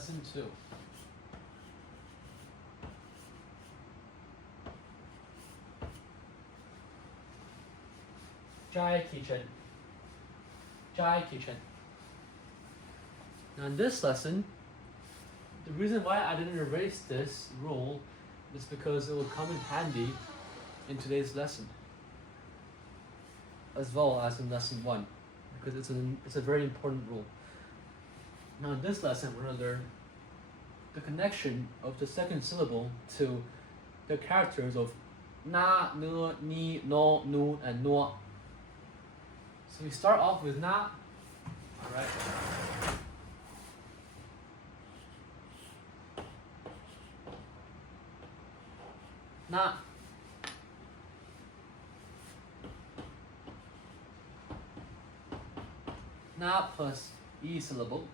lesson 2. Jai kitchen. Jai kitchen. Now in this lesson, the reason why I didn't erase this rule is because it will come in handy in today's lesson, as well as in lesson 1, because it's a very important rule. Now in this lesson, we're going to learn the connection of the second syllable to the characters of na, nu, ni, no, nu, and no. So we start off with na, alright? Na. Na plus e syllable.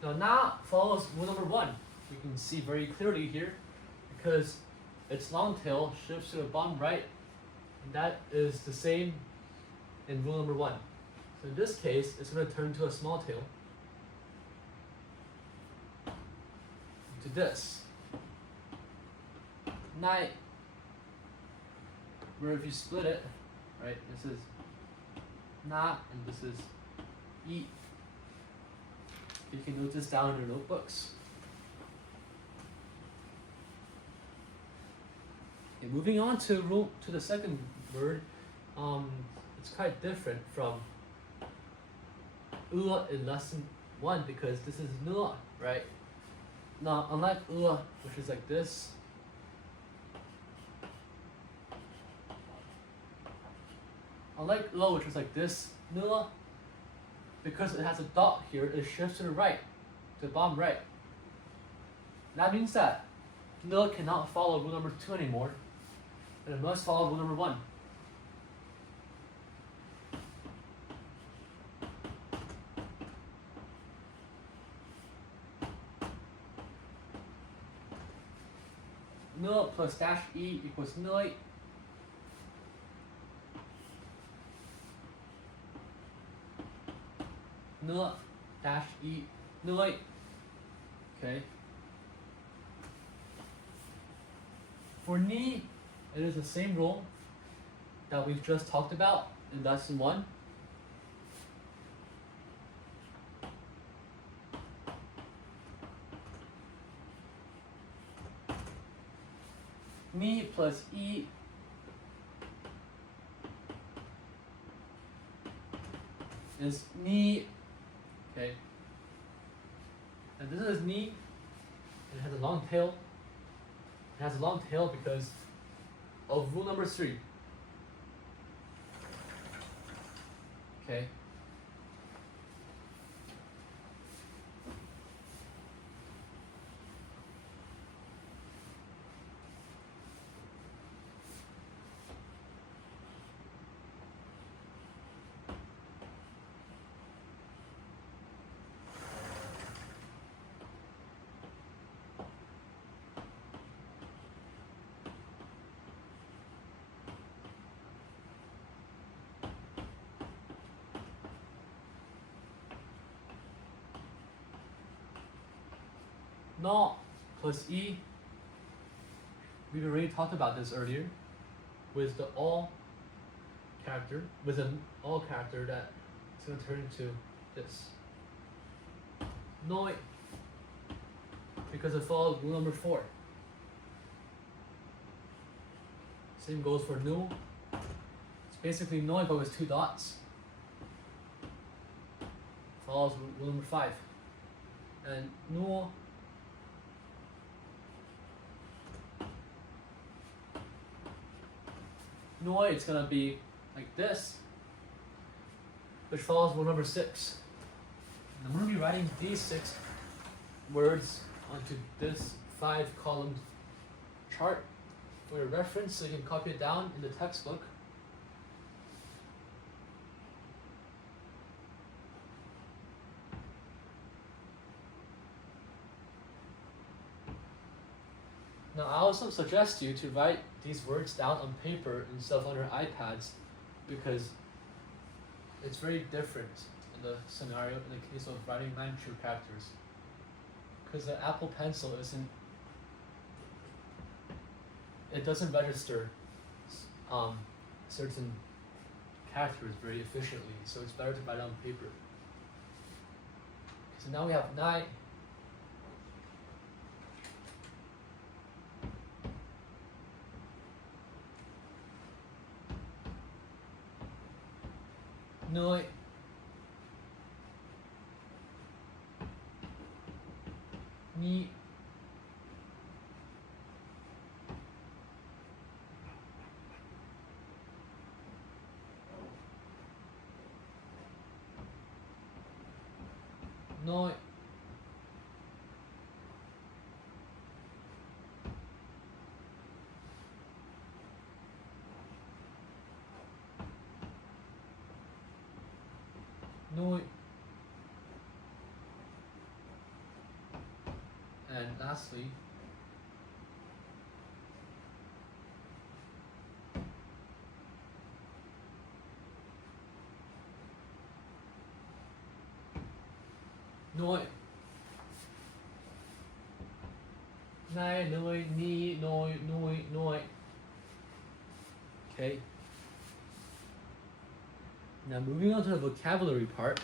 Now na follows rule number 1. You can see very clearly here because its long tail shifts to the bottom right, and that is the same in rule number 1. So in this case, it's going to turn to a small tail to this. Night, where if you split it, right, this is na and this is e. You can note this down in your notebooks. Okay, moving on to the second word, it's quite different from in lesson 1 because this is nu, right? Now, unlike which is like this, which is like this, nu, because it has a dot here, it shifts to the right, to the bottom right. That means that nu cannot follow rule number 2 anymore, and it must follow rule number 1. Nu plus dash e equals noi. Nu dash e noi. Okay. For ni, it is the same rule that we've just talked about in lesson 1. Ni plus e is ni. Okay. And this is ni. It has a long tail. It has a long tail because of rule number 3. Okay. No plus e, we've already talked about this earlier, with the all character, with an all character that is going to turn into this. Noi, because it follows rule number 4. Same goes for nu. It's basically noi but with 2 dots. Follows rule number 5. And nu, noi, it's going to be like this, which follows rule number 6. And I'm going to be writing these 6 words onto this 5-column chart for your reference so you can copy it down in the textbook. Now, I also suggest you to write these words down on paper instead of on your iPads because it's very different in the scenario in the case of writing Manchu characters. Because the Apple Pencil it doesn't register certain characters very efficiently, so it's better to write on paper. So now we have nai. Noi. Ni. Noi. Noi. And lastly, noi. Nai, noi, ni, noi, noi, noi. Okay. Now moving on to the vocabulary part.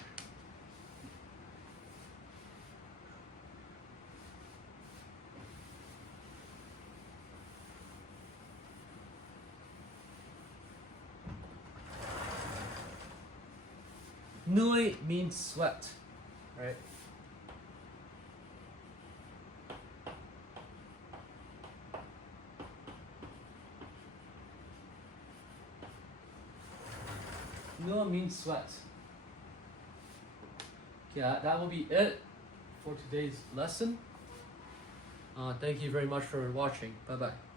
Nui means sweat, right? Nui means sweat. Yeah, that will be it for today's lesson. Thank you very much for watching. Bye bye.